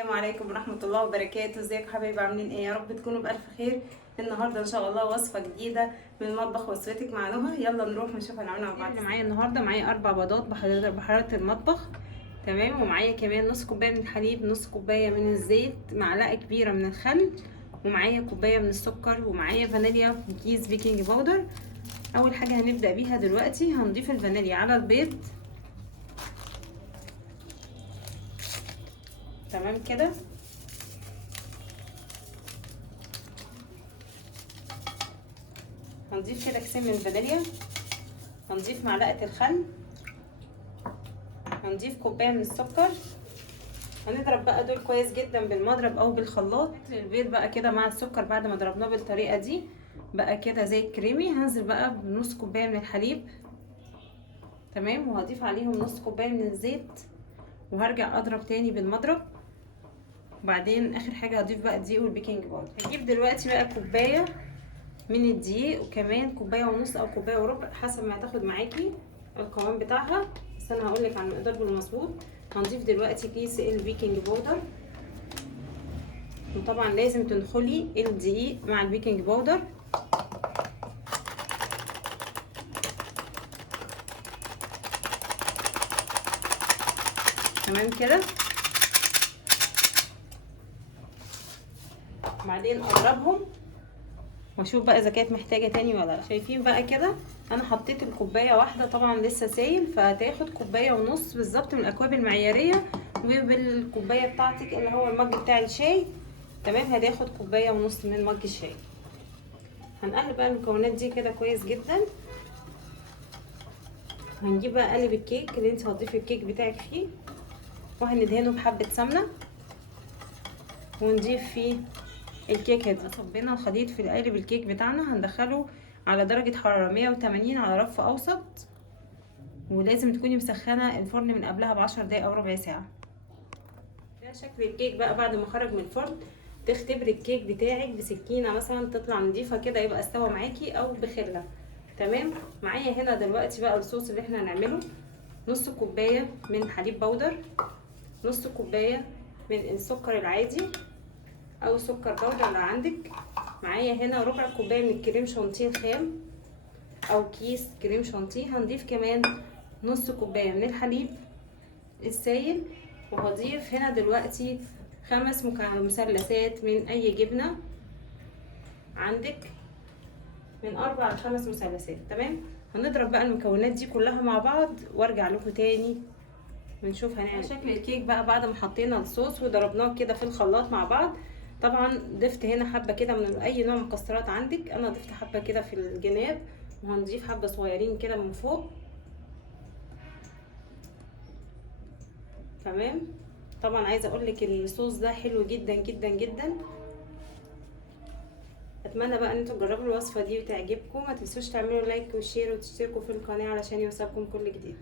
السلام عليكم ورحمة الله وبركاته. ازيكم حبايبي، عاملين ايه؟ يا رب تكونوا بألف خير. النهارده ان شاء الله وصفة جديدة من مطبخ وصفتك مع نهى. يلا نروح نشوف هنعملها مع بعض. اللي معايا النهارده معايا 4 بيضات بحرارة المطبخ، تمام. ومعايا كمان نص كوباية من الحليب، نص كوباية من الزيت، معلقة كبيرة من الخل، ومعايا كوباية من السكر، ومعايا فانيليا وكيس بيكنج باودر. اول حاجة هنبدأ بيها دلوقتي هنضيف الفانيليا على البيض، تمام كده. هنضيف كده كيسين من الفانيليا، هنضيف معلقه الخل، هنضيف كوبايه من السكر. هنضرب بقى دول كويس جدا بالمضرب او بالخلاط. البيض بقى كده مع السكر بعد ما ضربناه بالطريقه دي بقى كده زي الكريمي. هنزل بقى بنص كوبايه من الحليب، تمام، وهضيف عليهم نص كوبايه من الزيت، وهرجع اضرب تاني بالمضرب. وبعدين اخر حاجه هضيف بقى الدقيق والبيكنج باودر. هجيب دلوقتي بقى كوبايه من الدقيق، وكمان كوبايه ونص او كوبايه وربع حسب ما هتاخد معاكي القوام بتاعها، بس انا هقولك على المقدار بالمظبوط. هنضيف دلوقتي كيس البيكنج باودر، وطبعا لازم تنخلي الدقيق مع البيكنج باودر. تمام كده. بعدين اضربهم واشوف بقى اذا كانت محتاجه تاني ولا لا. شايفين بقى كده انا حطيت الكوبايه واحده، طبعا لسه سايل، فهتاخد كوبايه ونص بالظبط من الاكواب المعياريه، وبالكوبايه بتاعتك اللي هو المج بتاع الشاي، تمام، هتاخد كوبايه ونص من مج الشاي. هنقلب بقى المكونات دي كده كويس جدا. هنجيب بقى قالب الكيك اللي انت هتضيفي الكيك بتاعك فيه، وهندهنه بحبه سمنه، ونضيف فيه الكيك. صبينا الخليط في قالب الكيك بتاعنا، هندخله على درجة حرارة 180 على رف اوسط، ولازم تكوني مسخنة الفرن من قبلها ب10 دقايق او ربع ساعة. ده شكل الكيك بقى بعد ما خرج من الفرن. تختبري الكيك بتاعك بسكينة مثلا تطلع نضيفة كده، يبقى استوى معاكي، او بخلة، تمام. معايا هنا دلوقتي بقى الصوص اللي احنا هنعمله. نص كوباية من حليب بودر، نص كوباية من السكر العادي او سكر بودر اللي عندك. معايا هنا ربع كوبايه من الكريم شانتيه خام او كيس كريم شانتيه. هنضيف كمان نص كوبايه من الحليب السائل، وهضيف هنا دلوقتي 5 مثلثات من اي جبنه عندك، من 4 ل5 مثلثات، تمام. هنضرب بقى المكونات دي كلها مع بعض وارجع لكم تاني ونشوف هنعمل شكل الكيك بقى بعد ما حطينا الصوص وضربناه كده في الخلاط مع بعض. طبعا ضفت هنا حبه كده من اي نوع مكسرات عندك، انا ضفت حبه كده في الجناب، وهنضيف حبه صغيرين كده من فوق، تمام. طبعا عايزه اقول لك الصوص ده حلو جدا جدا جدا. اتمنى بقى ان انتوا تجربوا الوصفه دي وتعجبكم. ما تنسوش تعملوا لايك وشير وتشتركوا في القناه علشان يوصلكم كل جديد.